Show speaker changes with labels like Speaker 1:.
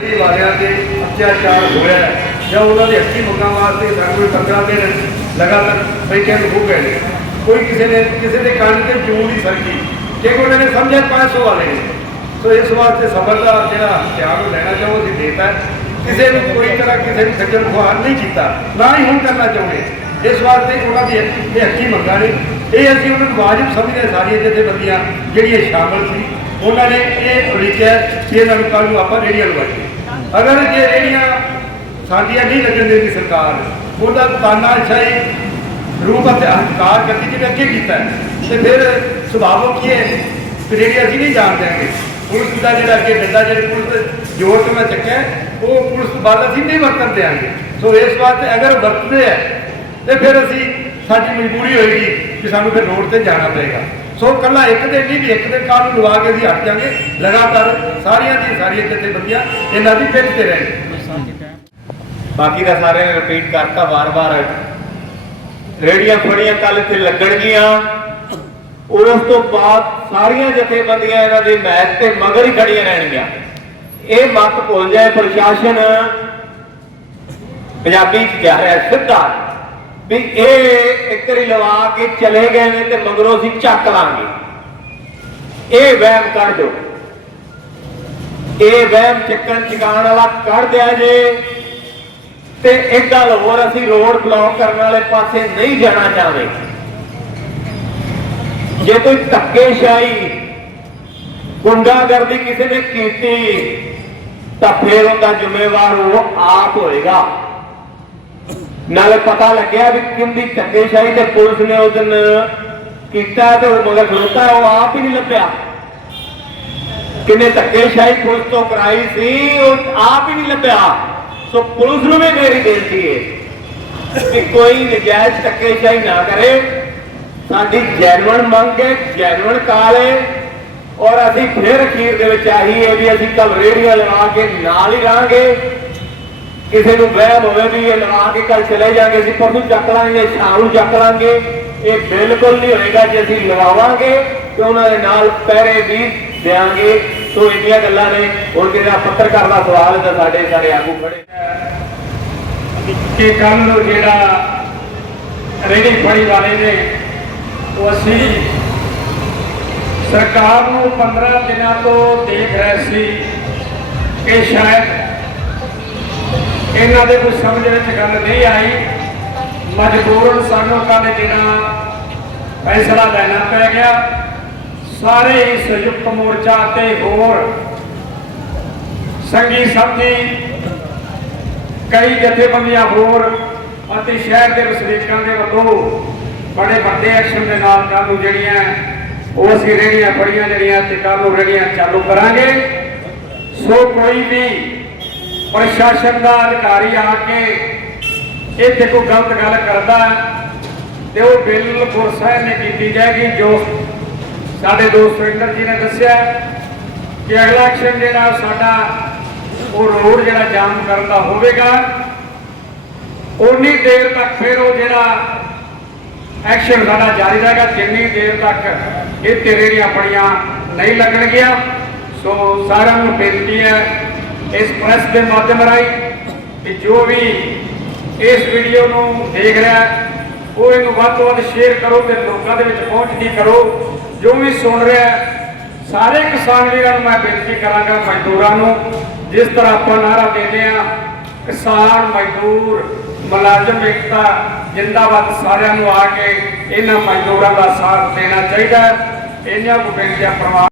Speaker 1: ਜਿਹੜੀ ਵਾਲਿਆਂ ਦੇ ਅਤਿਆਚਾਰ ਹੋਇਆ ਜਾਂ ਉਹਨਾਂ ਦੇ ਹੱਕੀ ਮੰਗਾਂ ਵਾਸਤੇ ਸਾਨੂੰ 15 ਦਿਨ ਲਗਾਤਾਰ ਬੈਠਿਆਂ ਨੂੰ ਹੋ ਗਏ ਨੇ। ਕੋਈ ਕਿਸੇ ਨੇ, ਕਿਸੇ ਦੇ ਕੰਨ ਤੇ ਜੂੰ ਨਹੀਂ ਸਰਕੀ। ਕਿਉਂਕਿ ਉਹਨਾਂ ਨੇ ਸਮਝਿਆ 500 ਵਾਲੇ ਨੇ। ਸੋ ਇਸ ਵਾਸਤੇ ਸਬਰ ਦਾ ਜਿਹੜਾ ਧਿਆਨ ਉਹ ਲੈਣਾ ਚਾਹੋ, ਅਸੀਂ ਦੇਤਾ ਕਿਸੇ ਨੂੰ ਕੋਈ ਤਰ੍ਹਾਂ ਕਿਸੇ ਨੂੰ ਖੱਜਲ ਖੁਆਰ ਨਹੀਂ ਕੀਤਾ, ਨਾ ਹੀ ਹੁਣ ਕਰਨਾ ਚਾਹੁੰਦੇ। ਇਸ ਵਾਸਤੇ ਉਹਨਾਂ ਦੀ ਇਹ ਹੱਕੀ ਮੰਗਾਂ ਨੇ। ਇਹ ਅਸੀਂ ਉਹਨਾਂ ਨੂੰ ਵਾਜਬ ਸਮਝਦੇ ਹਾਂ, ਸਾਰੀਆਂ ਜਥੇਬੰਦੀਆਂ ਜਿਹੜੀਆਂ ਸ਼ਾਮਲ ਸੀ। ਉਹਨਾਂ ਨੇ ਇਹ ਉਲੀਕਿਆ ਕਿ ਇਹਨਾਂ ਨੂੰ ਕੱਲ੍ਹ ਨੂੰ ਆਪਾਂ ਰੇੜੀਆਂ ਲਵਾਈਏ ਅਗਰ ਜੇ ਰੇੜੀਆਂ ਸਾਡੀਆਂ ਨਹੀਂ ਲੱਗਣ ਦੇਗੀ ਸਰਕਾਰ, ਉਹਦਾ ਤਾਨਾਸ਼ਾਹੀ ਰੂਪ ਅਤੇ ਅਹੰਕਾਰ ਕਰਦੀ ਜਿਵੇਂ ਅੱਗੇ ਕੀਤਾ ਹੈ। ਤੇ ਫਿਰ ਸੁਭਾਵਕ ਕੀ ਹੈ? ਕਿ ਜਿਹੜੀ ਅਸੀਂ ਨਹੀਂ ਜਾਣ ਦਿਆਂਗੇ। ਪੁਲਿਸ ਦਾ ਜਿਹੜਾ ਅੱਗੇ ਡੰਡਾ, ਜਿਹੜਾ ਪੁਲਿਸ ਜੋਰ ਤੇ ਮੈਂ ਚੱਕਿਆ ਉਹ ਪੁਲਿਸ ਬਾਲ ਅਸੀਂ ਨਹੀਂ ਵਰਤਣ ਦਿਆਂਗੇ। ਸੋ ਇਸ ਵਾਸਤੇ ਅਗਰ ਵਰਤਦੇ ਹੈ, ਤੇ ਫਿਰ ਅਸੀਂ ਸਾਡੀ ਮਜਬੂਰੀ ਹੋਏਗੀ ਕਿ ਸਾਨੂੰ ਫਿਰ ਰੋਡ ਤੇ ਜਾਣਾ ਪਏਗਾ। ਸੋ ਕੱਲਾ ਇੱਕ ਦਿਨ ਨਹੀਂ ਵੀ ਇੱਕ ਦਿਨ ਕਾਨੂੰਨ ਲਵਾ ਕੇ ਅਸੀਂ ਹਟ ਜਾਾਂਗੇ? ਲਗਾਤਾਰ ਸਾਰੀਆਂ ਦੀ ਸਾਰੀਆਂ ਜਥੇਬੰਦੀਆਂ ਇਹਨਾਂ ਦੀ ਪਿੱਠ ਤੇ ਰਹਿਣਗੇ
Speaker 2: ਬਾਕੀ ਦਾ ਸਾਰਿਆਂ ਨੇ ਰਿਪੀਟ ਕਰਤਾ ਵਾਰ-ਵਾਰ। ਰੇੜੀਆਂ ਫੜੀਆਂ ਕੱਲ ਇੱਥੇ ਲੱਗਣਗੀਆਂ। ਉਸ ਤੋਂ ਬਾਅਦ ਸਾਰੀਆਂ ਜਥੇਬੰਦੀਆਂ ਇਹਨਾਂ ਦੇ ਮੈਚ ਤੇ ਮਗਰ ਹੀ ਖੜੀਆਂ ਰਹਿਣਗੀਆਂ। ਇਹ ਮਤ ਭੁੱਲ ਜਾਏ ਪ੍ਰਸ਼ਾਸਨ। ਪੰਜਾਬੀ ਚ ਜਾ ਰਿਹਾ ਸਿੱਧਾ। ਵੀ ਇਹ ਇੱਕ ਲਵਾ ਕੇ ਚਲੇ ਗਏ ਨੇ ਤੇ ਮਗਰੋਂ ਅਸੀਂ ਚੱਕ ਲਾਂਗੇ। ਇਹ ਵਹਿਮ ਕੱਢ ਦਿਓ। ਇਹ ਵਹਿਮ ਚੱਕਣ ਚਕਾਉਣ ਵਾਲਾ ਕੱਢ ਦਿਆ ਜੇ। ਤੇ ਇੱਕ ਗੱਲ ਹੋਰ, ਅਸੀਂ ਰੋਡ ਬਲੌਕ ਕਰਨ ਵਾਲੇ ਪਾਸੇ ਨਹੀਂ ਜਾਣਾ ਚਾਹਦੇ। ਜੇ ਕੋਈ ਧੱਕੇਸ਼ਾਹੀ, ਗੁੰਡਾਗਰਦੀ ਕਿਸੇ ਨੇ ਕੀਤੀ, ਤਾਂ ਫਿਰ ਉਹਦਾ ਜ਼ਿੰਮੇਵਾਰ ਉਹ ਆਪ ਹੋਏਗਾ। ਨਾਲੇ ਪਤਾ ਲੱਗਿਆ ਵੀ ਕਿੰਦੀ ਧੱਕੇਸ਼ਾਹੀ ਤੇ ਪੁਲਿਸ ਨੇ ਉਸ ਦਿਨ ਕੀਤਾ ਤੇ ਉਹ ਮਗਰ ਖਲੋਤਾ ਉਹ ਆਪ ਹੀ ਨਹੀਂ ਲੱਭਿਆ। ਕਿੰਨੇ ਧੱਕੇਸ਼ਾਹੀ ਪੁਲਿਸ ਤੋਂ ਕਰਾਈ ਸੀ, ਉਹ ਆਪ ਹੀ ਨਹੀਂ ਲੱਭਿਆ। ਸੋ ਪੁਲਿਸ ਨੂੰ ਵੀ ਮੇਰੀ ਬੇਨਤੀ ਹੈ ਕਿ ਕੋਈ ਨਜਾਇਜ਼ ਧੱਕੇਸ਼ਾਹੀ ਨਾ ਕਰੇ। ਸਾਡੀ ਜੈਨੂਅਨ ਮੰਗ ਹੈ, ਜੈਨੂਅਨ ਕਾਲ ਹੈ। ਔਰ ਅਸੀਂ ਫਿਰ ਅਖੀਰ ਦੇ ਵਿੱਚ ਆਹੀ ਹੈ ਵੀ ਅਸੀਂ ਕੱਲ ਰੇਡੀਓ ਲਵਾ ਕੇ ਨਾਲ ਹੀ ਰਹਾਂਗੇ। ਕਿਸੇ ਨੂੰ ਵਹਿਮ ਹੋਵੇ ਵੀ ਇਹ ਲਵਾ ਕੇ ਕੱਲ ਚਲੇ ਜਾਾਂਗੇ, ਅਸੀਂ ਪਰਸੋਂ ਚੱਕ ਲਾਂਗੇ, ਸ਼ਾਮ ਨੂੰ ਚੱਕ ਲਾਂਗੇ, ਇਹ ਬਿਲਕੁਲ ਨਹੀਂ ਹੋਏਗਾ ਜੇ ਅਸੀਂ ਲਵਾਵਾਂਗੇ ਤੇ ਉਹਨਾਂ ਦੇ ਨਾਲ ਪਹਿਰੇ ਵੀ ਦੇਾਂਗੇ ਸੋ ਇੰਨੀਆਂ ਗੱਲਾਂ ਨੇ, ਹੁਣ ਜਿਹੜਾ ਪੱਤਰਕਾਰ ਦਾ ਸਵਾਲ ਤਾਂ ਸਾਡੇ ਸਾਰੇ ਆਗੂ ਖੜੇ
Speaker 1: ਕਿ ਕੱਲ ਜਿਹੜਾ ਰੇੜੀ ਫੜੀ ਵਾਲੇ ਨੇ, ਉਹ ਅਸੀਂ ਸਰਕਾਰ ਨੂੰ 15 ਦਿਨਾਂ ਤੋਂ ਦੇਖ ਰਹੇ ਸੀ ਕਿ ਸ਼ਾਇਦ ਇਹਨਾਂ ਦੇ ਕੋਈ ਸਮਝ ਵਿੱਚ ਗੱਲ ਨਹੀਂ ਆਈ। ਮਜਬੂਰਨ ਸਾਨੂੰ ਕੱਲ ਜਿਹੜਾ ਫੈਸਲਾ ਲੈਣਾ ਪੈ ਗਿਆ। ਸਾਰੇ ਹੀ ਸੰਯੁਕਤ ਮੋਰਚਾ ਤੇ ਹੋਰ ਸੰਗੀ ਸਾਥੀ, ਕਈ ਜਥੇਬੰਦੀਆਂ ਹੋਰ ਅਤੇ ਸ਼ਹਿਰ ਦੇ ਵਸਨੀਕਾਂ ਦੇ ਵੱਲੋਂ ਬੜੇ ਵੱਡੇ ਐਕਸ਼ਨ ਦੇ ਨਾਲ ਕੱਲ੍ਹ ਨੂੰ ਜਿਹੜੀਆਂ ਉਹ ਅਸੀਂ ਰੇੜੀਆਂ ਫੜੀਆਂ ਜਿਹੜੀਆਂ ਤੇ ਕੱਲ੍ਹ ਨੂੰ ਰੇੜੀਆਂ ਚਾਲੂ ਕਰਾਂਗੇ। ਸੋ ਕੋਈ ਵੀ ਪ੍ਰਸ਼ਾਸਨ ਦਾ ਅਧਿਕਾਰੀ ਆ ਕੇ ਇੱਥੇ ਕੋਈ ਗਲਤ ਗੱਲ ਕਰਦਾ ਹੈ, ਤੇ ਉਹ ਬਿੱਲ ਸਹਿ ਨਹੀਂ ਕੀਤੀ ਜਾਏਗੀ ਜੋ ਸਾਡੇ ਦੋਸਤ ਸੁਰਿੰਦਰ ਜੀ ਨੇ ਦੱਸਿਆ ਕਿ ਅਗਲਾ ਐਕਸ਼ਨ ਜਿਹੜਾ ਸਾਡਾ ਉਹ ਰੋਡ ਜਿਹੜਾ ਜਾਮ ਕਰਨ ਦਾ ਹੋਵੇਗਾ। ਉਨੀ ਦੇਰ ਤੱਕ ਫਿਰ ਉਹ ਜਿਹੜਾ ਐਕਸ਼ਨ ਸਾਡਾ ਜਾਰੀ ਰਹੇਗਾ ਜਿੰਨੀ ਦੇਰ ਤੱਕ ਇਹ ਤੇਰੇੜੀਆਂ ਆਪਣੀਆਂ ਨਹੀਂ ਲੱਗਣਗੀਆਂ। ਸੋ ਸਾਰਿਆਂ ਨੂੰ ਬੇਨਤੀ ਹੈ ਇਸ ਪ੍ਰੈਸ ਦੇ ਮਾਧਿਅਮ ਰਾਹੀਂ ਕਿ ਜੋ ਵੀ ਇਸ ਵੀਡੀਓ ਨੂੰ ਦੇਖ ਰਿਹਾ ਉਹ ਇਹਨੂੰ ਵੱਧ ਤੋਂ ਵੱਧ ਸ਼ੇਅਰ ਕਰੋ ਤੇ ਲੋਕਾਂ ਦੇ ਵਿੱਚ ਪਹੁੰਚਦੀ ਕਰੋ। ਜੋ ਵੀ ਸੁਣ ਰਿਹਾ ਸਾਰੇ ਕਿਸਾਨ ਵੀਰਾਂ ਨੂੰ ਮੈਂ ਬੇਨਤੀ ਕਰਾਂਗਾ ਮਜ਼ਦੂਰਾਂ ਨੂੰ, ਜਿਸ ਤਰ੍ਹਾਂ ਆਪਾਂ ਨਾਰਾ ਦਿੰਦੇ ਆ ਕਿਸਾਨ, ਮਜ਼ਦੂਰ, ਮੁਲਾਜ਼ਮ ਏਕਤਾ, ਜਿੰਦਾਬਾਦ ਸਾਰਿਆਂ ਨੂੰ ਆ ਕੇ ਇਹਨਾਂ ਮਜ਼ਦੂਰਾਂ ਦਾ ਸਾਥ ਦੇਣਾ ਚਾਹੀਦਾ ਇਹਨਾਂ ਨੂੰ ਬੇਨਤੀ ਆ ਪਰਿਵਾਰ